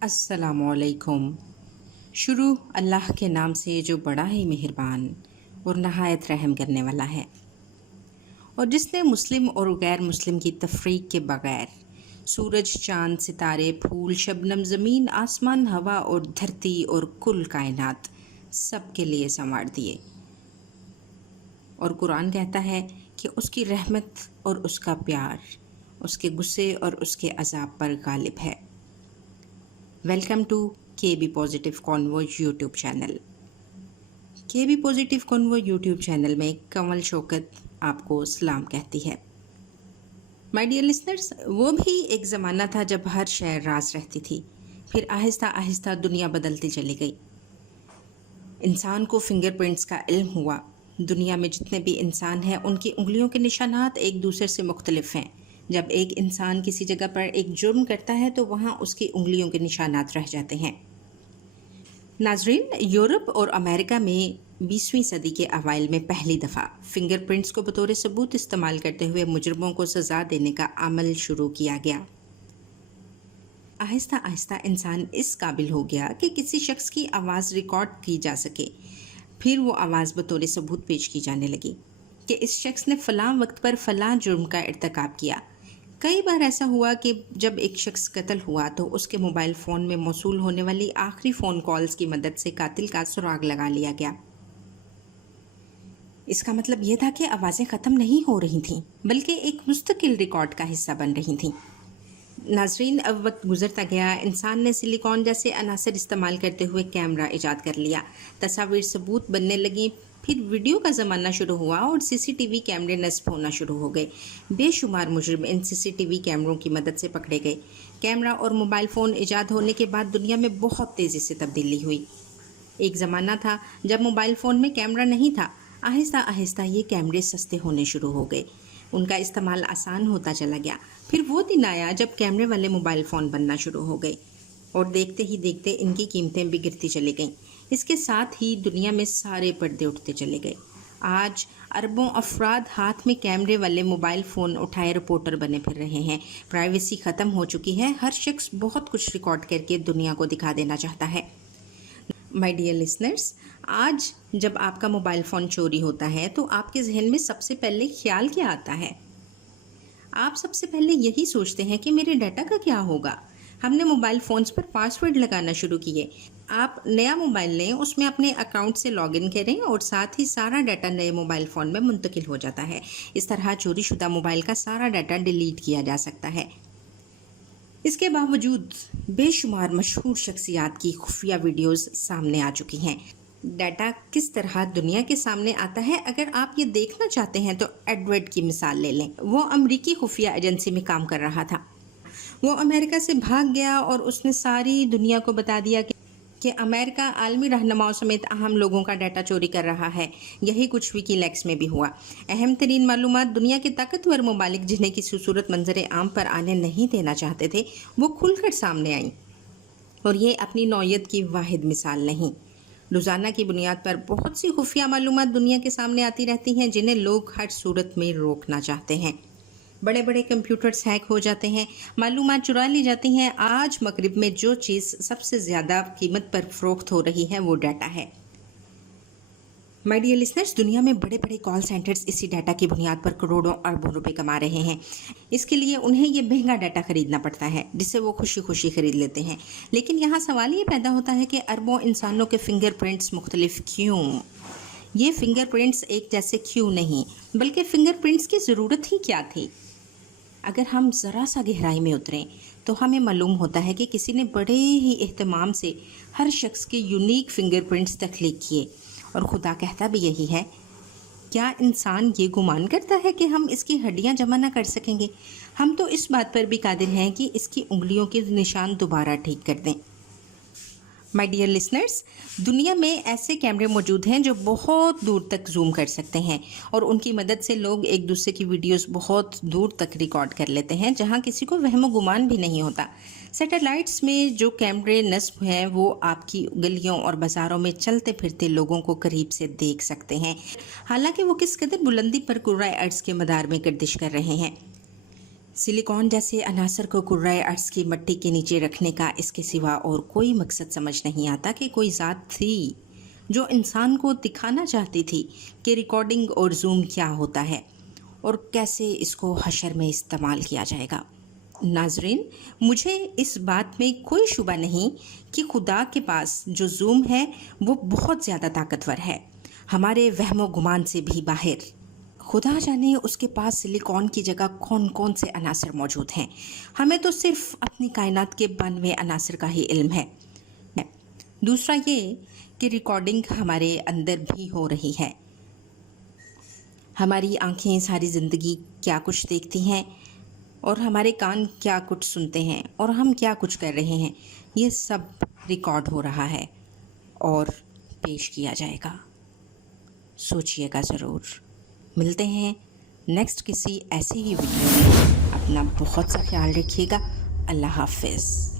अस्सलामु अलैकुम। शुरू अल्लाह के नाम से जो बड़ा ही मेहरबान और नहायत रहम करने वाला है, और जिसने मुस्लिम और गैर मुस्लिम की तफरीक के बगैर सूरज, चाँद, सितारे, फूल, शबनम, ज़मीन, आसमान, हवा और धरती और कुल कायनात सब के लिए संवार दिए। और कुरान कहता है कि उसकी रहमत और उसका प्यार उसके गुस्से और उसके अज़ाब पर गालिब है। Welcome to KB positive convo YouTube channel. KB positive convo YouTube channel में कमल शौकत आपको सलाम कहती है। माय डियर लिसनर्स, वो भी एक ज़माना था जब हर शय राज रहती थी, फिर आहिस्ता आहिस्ता दुनिया बदलती चली गई। इंसान को फिंगरप्रिंट्स का इल्म हुआ। दुनिया में जितने भी इंसान हैं उनकी उंगलियों के निशानात एक दूसरे से मुख्तलिफ हैं। जब एक इंसान किसी जगह पर एक जुर्म करता है तो वहाँ उसकी उंगलियों के निशानात रह जाते हैं। नाजरीन, यूरोप और अमेरिका में 20वीं सदी के अवाइल में पहली दफ़ा फिंगरप्रिंट्स को बतौर सबूत इस्तेमाल करते हुए मुजरमों को सज़ा देने का अमल शुरू किया गया। आहिस्ता आहिस्ता इंसान इस काबिल हो गया कि किसी शख्स की आवाज़ रिकॉर्ड की जा सके। फिर वो आवाज़ बतौर सबूत पेश की जाने लगी कि इस शख्स ने फ़लाँ वक्त पर फ़लाँ जुर्म का इर्तिकाब किया। कई बार ऐसा हुआ कि जब एक शख्स कत्ल हुआ तो उसके मोबाइल फ़ोन में मौसूल होने वाली आखिरी फ़ोन कॉल्स की मदद से कातिल का सुराग लगा लिया गया। इसका मतलब यह था कि आवाज़ें ख़त्म नहीं हो रही थीं, बल्कि एक मुस्तकिल रिकॉर्ड का हिस्सा बन रही थीं। नाजरीन, अब वक्त गुजरता गया, इंसान ने सिलिकॉन जैसे अनासर इस्तेमाल करते हुए कैमरा ईजाद कर लिया। तस्वीर सबूत बनने लगी। फिर वीडियो का ज़माना शुरू हुआ और CCTV कैमरे नस्ब होना शुरू हो गए। बेशुमार मुजरिम इन CCTV कैमरों की मदद से पकड़े गए। कैमरा और मोबाइल फ़ोन ईजाद होने के बाद दुनिया में बहुत तेज़ी से तब्दीली हुई। एक ज़माना था जब मोबाइल फ़ोन में कैमरा नहीं था। आहिस्ता आहिस्ता ये कैमरे सस्ते होने शुरू हो गए, उनका इस्तेमाल आसान होता चला गया। फिर वो दिन आया जब कैमरे वाले मोबाइल फ़ोन बनना शुरू हो गए और देखते ही देखते इनकी कीमतें भी गिरती चली गईं। इसके साथ ही दुनिया में सारे पर्दे उठते चले गए। आज अरबों अफराद हाथ में कैमरे वाले मोबाइल फ़ोन उठाए रिपोर्टर बने फिर रहे हैं। प्राइवेसी ख़त्म हो चुकी है। हर शख्स बहुत कुछ रिकॉर्ड करके दुनिया को दिखा देना चाहता है। माय डियर लिसनर्स, आज जब आपका मोबाइल फ़ोन चोरी होता है तो आपके जहन में सबसे पहले ख्याल क्या आता है? आप सबसे पहले यही सोचते हैं कि मेरे डाटा का क्या होगा। हमने मोबाइल फ़ोन्स पर पासवर्ड लगाना शुरू किए। आप नया मोबाइल लें, उसमें अपने अकाउंट से लॉगिन करें और साथ ही सारा डाटा नए मोबाइल फ़ोन में मुंतकिल हो जाता है। इस तरह चोरी शुदा मोबाइल का सारा डाटा डिलीट किया जा सकता है। इसके बावजूद बेशुमार मशहूर शख्सियात की खुफिया वीडियोस सामने आ चुकी हैं। डाटा किस तरह दुनिया के सामने आता है, अगर आप ये देखना चाहते हैं तो एडवर्ड की मिसाल ले लें। वो अमरीकी खुफिया एजेंसी में काम कर रहा था। वो अमेरिका से भाग गया और उसने सारी दुनिया को बता दिया कि अमेरिका आलमी रहनुमाओं समेत अहम लोगों का डाटा चोरी कर रहा है। यही कुछ विकीलीक्स में भी हुआ। अहम तरीन मालूमात दुनिया के ताकतवर ममालिक जिन्हें किसी सूरत मंजर आम पर आने नहीं देना चाहते थे, वो खुलकर सामने आई। और ये अपनी नौयत की वाहिद मिसाल नहीं। रोज़ाना की बुनियाद पर बहुत सी खुफिया मालूमात दुनिया के सामने आती रहती हैं जिन्हें लोग हर सूरत में रोकना चाहते हैं। बड़े बड़े कंप्यूटर्स हैक हो जाते हैं, मालूमात चुरा ली जाती हैं। आज मगरिब में जो चीज़ सबसे ज़्यादा कीमत पर फ़रोख्त हो रही है वो डाटा है। माय डियर लिसनर्स, दुनिया में बड़े बड़े कॉल सेंटर्स इसी डाटा की बुनियाद पर करोड़ों अरबों रुपए कमा रहे हैं। इसके लिए उन्हें ये महंगा डाटा खरीदना पड़ता है जिसे वो खुशी खुशी खरीद लेते हैं। लेकिन यहाँ सवाल ये पैदा होता है कि अरबों इंसानों के फिंगरप्रिंट्स मुख्तलिफ क्यों? ये फिंगरप्रिंट्स एक जैसे क्यों नहीं, बल्कि फिंगरप्रिंट्स की ज़रूरत ही क्या थी? अगर हम ज़रा सा गहराई में उतरें तो हमें मालूम होता है कि किसी ने बड़े ही एहतमाम से हर शख्स के यूनिक फिंगरप्रिंट्स तख्लीक किए, और खुदा कहता भी यही है। क्या इंसान ये गुमान करता है कि हम इसकी हड्डियां जमा ना कर सकेंगे? हम तो इस बात पर भी कादिर हैं कि इसकी उंगलियों के निशान दोबारा ठीक कर दें। माय डियर लिसनर्स, दुनिया में ऐसे कैमरे मौजूद हैं जो बहुत दूर तक जूम कर सकते हैं और उनकी मदद से लोग एक दूसरे की वीडियोस बहुत दूर तक रिकॉर्ड कर लेते हैं, जहां किसी को वहम गुमान भी नहीं होता। सैटेलाइट्स में जो कैमरे नस्ब हैं वो आपकी गलियों और बाज़ारों में चलते फिरते लोगों को करीब से देख सकते हैं, हालांकि वो किस कदर बुलंदी पर कुर्रा अर्ज़ के मदार में गर्दिश कर रहे हैं। सिलिकॉन जैसे अनासर को कुर्राए अर्ज़ की मिट्टी के नीचे रखने का इसके सिवा और कोई मकसद समझ नहीं आता कि कोई ज़ात थी जो इंसान को दिखाना चाहती थी कि रिकॉर्डिंग और जूम क्या होता है और कैसे इसको हशर में इस्तेमाल किया जाएगा। नाजरीन, मुझे इस बात में कोई शुबा नहीं कि खुदा के पास जो जूम है वो बहुत ज़्यादा ताकतवर है, हमारे वहमो गुमान से भी बाहर। खुदा जाने उसके पास सिलिकॉन की जगह कौन कौन से अनासर मौजूद हैं। हमें तो सिर्फ अपनी कायनात के 92 अनासर का ही इल्म है। दूसरा ये कि रिकॉर्डिंग हमारे अंदर भी हो रही है। हमारी आंखें सारी ज़िंदगी क्या कुछ देखती हैं और हमारे कान क्या कुछ सुनते हैं और हम क्या कुछ कर रहे हैं, ये सब रिकॉर्ड हो रहा है और पेश किया जाएगा। सोचिएगा ज़रूर। मिलते हैं नेक्स्ट किसी ऐसे ही वीडियो में। अपना बहुत सा ख्याल रखिएगा। अल्लाह हाफ़िज़।